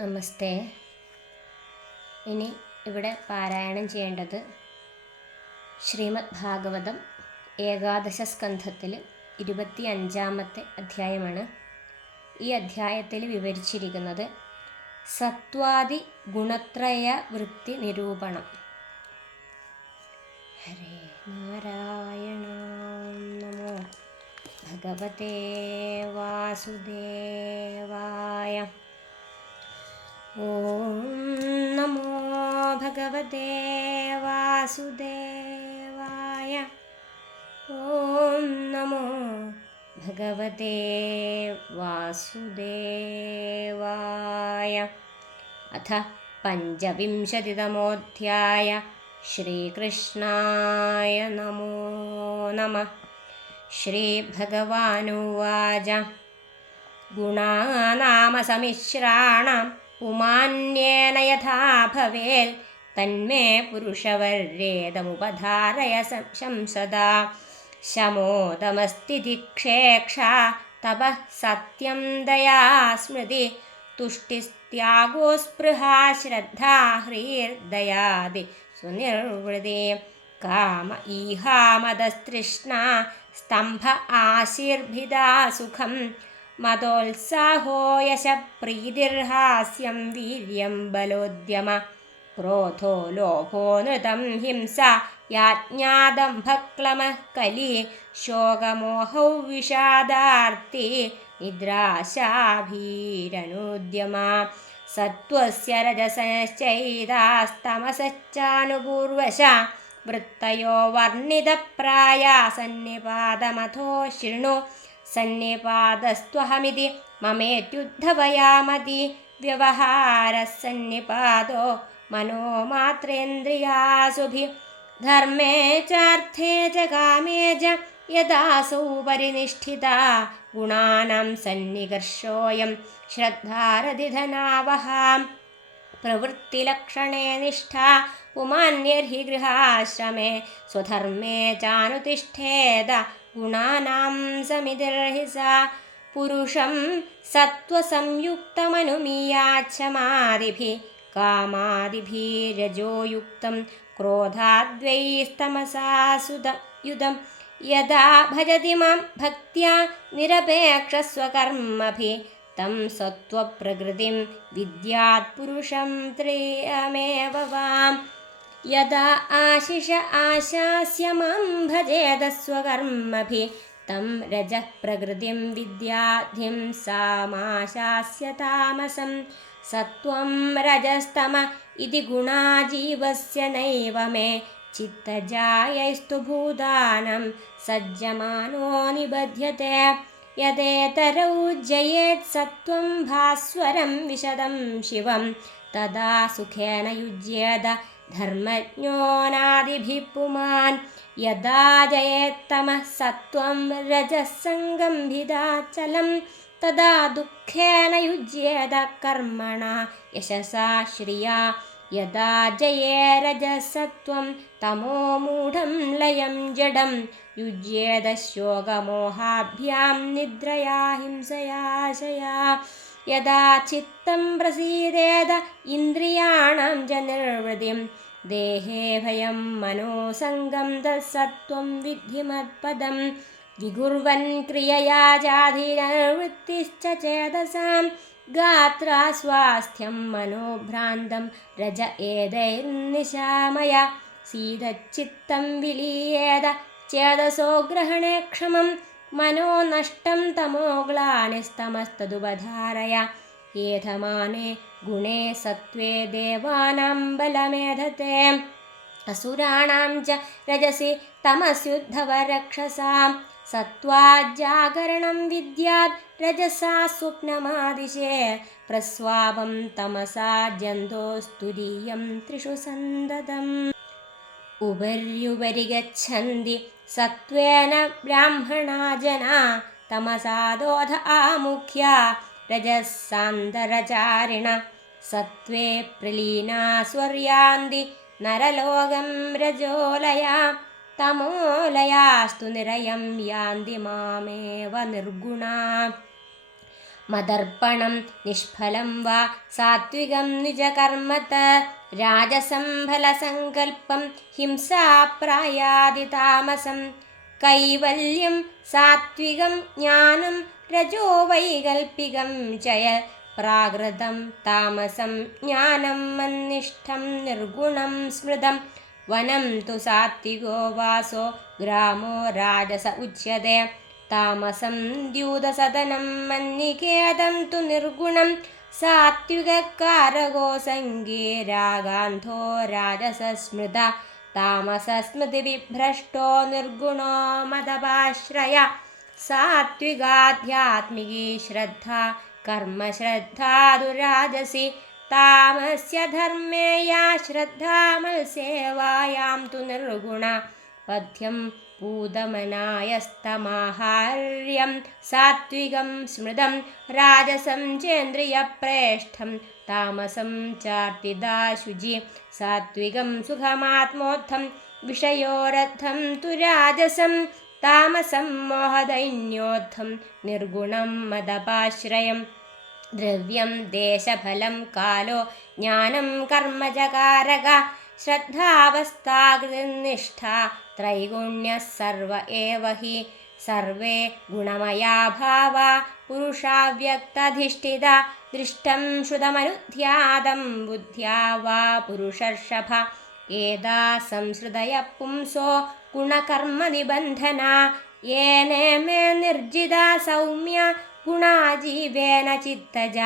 നമസ്തേ. ഇനി ഇവിടെ പാരായണം ചെയ്യേണ്ടത് ശ്രീമദ് ഭാഗവതം ഏകാദശ സ്കന്ധത്തിൽ 25-ാമത്തെ അധ്യായമാണ്. ഈ അധ്യായത്തിൽ വിവരിച്ചിരിക്കുന്നത് സത്വാദി ഗുണത്രയ വൃത്തി നിരൂപണം. ഹരേ നാരായണ നമോ ഭഗവതേ വാസുദേവായ. ഓം നമോ ഭഗവതേ വാസുദേവായ. ഓം നമോ ഭഗവതേ വാസുദേവായ. അഥ പഞ്ചവിംശതിതമോऽധ്യായ. ശ്രീകൃഷ്ണായ നമോ നമഃ. ശ്രീഭഗവാനുവാച. ഗുണാനാമസമിശ്രാണാം പുമാന്യേന യഥാ ഭവേൽ തന്മേ പുരുഷവർയേദമുപധാരയ ശംസദാ. ശമോദമസ്തിതിക്ഷേക്ഷാ തപഃ സത്യം ദയാ സ്മൃതി തുഷ്ടിസ്ത്യാഗോസ്പൃഹാ ശ്രദ്ധാ ഹ്രീർദയാദി സുനിർവൃതി. കാമ ഈഹാമദസ്തൃഷ്ണാ സ്തംഭ ആശീർഭിദാ സുഖം മതോത്സാഹോ യശപ്രീതിർഹാസ്യം വീര്യം ബലോദ്യമ. ക്രോധോ ലോഭോ നൃതം ഹിംസ യാജ്ഞാദംഭക്ലമഃ കലി. ശോകമോഹൗ വിഷാദാർത്തി നിദ്രാശാഭീരനുദ്യമ. സത്വസ്യ രജസശ്ചൈതാസ്തമസശ്ചാനുപൂർവശ. വൃത്തയോ വർണ്ണിതപ്രായാ സന്നിപാതമഥോ ശൃണു. സന്നിപാതസ്ത്വഹമിതി മമേത്യുദ്ധവയാമതി. വ്യവഹാരഃ സന്നിപാതോ മനോമാത്രേന്ദ്രിയാസുഭി. ധർമ്മേ ചാർത്ഥേ ച കാമേ ച യഥാസൗ പരിനിഷ്ഠിതാ. ഗുണാനാം സന്നികർഷോയം ശ്രദ്ധാരതിധനാവഹാം. പ്രവൃത്തിലക്ഷണേ നിഷ്ഠാ പുമാന്യർഹി ഗൃഹാശ്രമേ. സ്വധർമ്മേ ചാനുതിഷ്ഠേത ഗുണാനാം സമിതിർഹി സാ. പുരുഷം സത്വസംയുക്തമനുമീയാച്ഛമാദിഭിः കാമാദിഭിരജോയുക്തം ക്രോധാദ്വൈസ്തമസാ യുതം. യഥാ ഭജതി മാം ഭക്ത്യാ നിരപേക്ഷസ്വകർമ്മഭിः തം സത്വപ്രകൃതിം വിദ്യാത് പുരുഷം ത്രയമേവ വാം. യഥാ ആശിഷ ആശാസ്യ മാം ഭജേത സ്വകർമ്മഭിः തം രജഃ പ്രകൃതിം വിദ്യാധിം സാമാശാസ്യ താമസം. സത്വം രജസ്തമ ഇതി ഗുണാ ജീവസ്യ നൈവ മേ. ചിത്തജായൈസ്തു ഭൂതാനാം സജ്ജമാനോ നിബധ്യത്തെ. യദേതരൗ ജയേത് സത്വം ഭാസ്വരം വിശദം ശിവം. തദാ സുഖേന യുജ്യേത ധർമ്മജ്ഞോനാദിഭിः പുമാൻ. യദാ ജയേത്തമഃ സത്വം രജസ്സംഗംഭിദാചലം. തദാ ദുഃഖേന യുജ്യേത കർമ്മണാ യശസാ ശ്രിയാ. യദാ ജയേ രജസത്വം തമോ മൂഢം ലയം ജഡം. യുജ്യേത ശോകമോഹാഭ്യാം നിദ്രയാ ഹിംസയാ ശയാ. യദാ ചിത്തം പ്രസീദേത ഇന്ദ്രിയാണാം ച നിർവൃതിം. ദേഹേ ഭയം മനോസംഗം തത്സത്വം വിദ്ധി മത്പദം. വികുർവൻ ക്രിയയാ ചാധിരവൃത്തിശ്ച ചേതസാം. ഗാത്രാ സ്വാസ്ഥ്യം മനോഭ്രാന്തം രജ ഏതൈർനിശാമയ. സീതച്ചിത്തം വിലീയേത ചേതസോ ഗ്രഹണേ ക്ഷമം. മനോ നഷ്ടം തമോ ഗ്ലാനിസ്തമസ്തദുപധാരയ. ഏധമാനെ ഗുണേ സത്വേ ദേവാനാം ബലമേധത്തെ. അസുരാണാം ച രജസി തമസ്യുദ്ധവ രക്ഷസാം. സത്വാജ്ജാഗരണം വിദ്യാത് രജസാ സ്വപ്നമാദിശേ. പ്രസ്വാപം തമസാ ജന്തോസ്തുരീയം ത്രിഷു സന്തതം. ഉപര്യുപരി ഗച്ഛന്തി സത്വേന ബ്രാഹ്മണാ ജനാ. തമസാദോധ ആമുഖ്യാ രജസാന്തരചാരിണ. സത്വേ പ്രലീനാ സ്വർയാന്തി നരലോകം രജോലയാ. തമോലയാസ്തു നിരയം യാന്തി മാമേവ നിർഗുണാ. മദർപ്പണം നിഷ്ഫലം വാ സാത്വികം നിജകർമ്മത രാജസം ഫലസങ്കൽപ്പം ഹിംസാപ്രായാതി താമസം കൈവല്യം സാത്വികം ജ്ഞാനം രജോ വൈകൽപ്പികം ചയ പ്രാകൃതം താമസം ജ്ഞാനം മന്നിഷ്ഠം നിർഗുണം സ്മൃതം വനം തു സാത്വികോ വാസോ ഗ്രാമോ രാജസ ഉച്യത്തെ താമസം ദ്യൂതസദനം മന്നികേതം തു നിർഗുണം സാത്വികകാരകോ സംഗേ രാഗാന്ധോ രാജസസ്മൃത താമസസ്മൃതി വിഭ്രഷ്ടോ നിർഗുണോ മദപാശ്രയ സാത്വികാധ്യാത്മികീ ശ്രദ്ധ കർമ്മശ്രദ്ധാതു രാജസി താമസ്യ ധർമ്മേ യാ ശ്രദ്ധാമൽസേവായാം തു നിർഗുണ പഥ്യം പൂതമനായസ്തമാഹാര്യം സാത്വികം സ്മൃതം രാജസം ചേന്ദ്രിയപ്രേഷ്ഠം താമസം ചാർത്തിദാശുചി സാത്വികം സുഖമാത്മോത്ഥം വിഷയോരദ്ധം തു രാജസം താമസം മോഹദൈന്യോത്ഥം നിർഗുണം മദപാശ്രയം ദ്രവ്യം ദേശഫലം കാലോ ജ്ഞാനം കർമ്മജകാരക ശ്രദ്ധാവസ്ഥാകൃതിനിഷ്ഠ ത്രൈഗുണ്യഃ സർവ ഏവ ഹി സർവേ ഗുണമയാ ഭാവാ പുരുഷാവ്യക്തധിഷ്ഠിത ദൃഷ്ടം ശ്രുതമനുധ്യാതം ബുദ്ധ്യാ വാ പുരുഷർഷഭ ഏതാ സംസൃതയ പുംസോ ഗുണകർമ്മനിബന്ധന യേനേ മേ നിർജിത സൗമ്യ ഗുണാജീവേന ചിത്തജ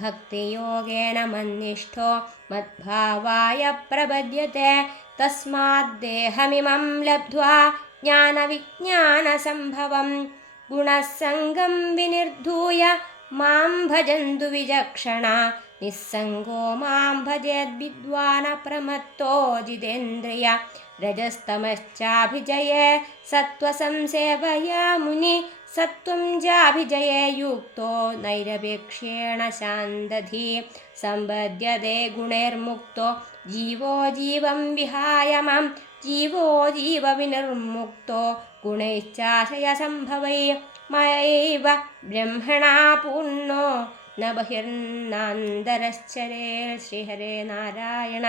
ഭക്തിയോഗേന മന്നിഷ്ഠോ മദ്ഭാവായ പ്രപദ്യത്തെ തസ്മാദ്ദേഹമിമം ലബ്ധ്വാ ജ്ഞാനവിജ്ഞാനസംഭവം ഗുണസംഗം വിനിർധൂയ മാം ഭജന്തു വിചക്ഷണ നിസ്സംഗോ മാം ഭജേദ്വിദ്വാൻ അപ്രമത്തോ ജിതേന്ദ്രിയ രജസ്തമശ്ചാഭിജയേ സത്വസംസേവയാ മുനി സത്വം ചാഭിജയേ യുക്തോ നൈരപേക്ഷേണ ശാന്തധീ സമ്പദ്യതേ ഗുണൈർമുക്തോ ജീവോ ജീവം വിഹായ മാം ജീവോ ജീവവിനിർമുക്തോ ഗുണൈശ്ചാശയസംഭവൈ മയൈവ ബ്രഹ്മണാ പൂർണ്ണോ ന ബഹിർനാന്തരശ്ചരേ. ശ്രീഹരേ നാരായണ.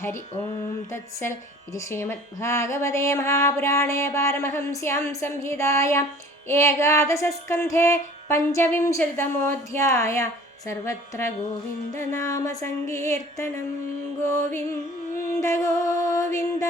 ഹരി ഓം തത്സൽ. ഇത് ശ്രീമദ്ഭാഗവതേ മഹാപുരാണേ പാരമഹംസ്യാം സംഹിതായാം ഏകാദശസ്കന്ധേ പഞ്ചവിംശതിതമോऽധ്യായ. സർവത്ര ഗോവിന്ദനാമസങ്കീർത്തനം. ഗോവിന്ദ ഗോവിന്ദ.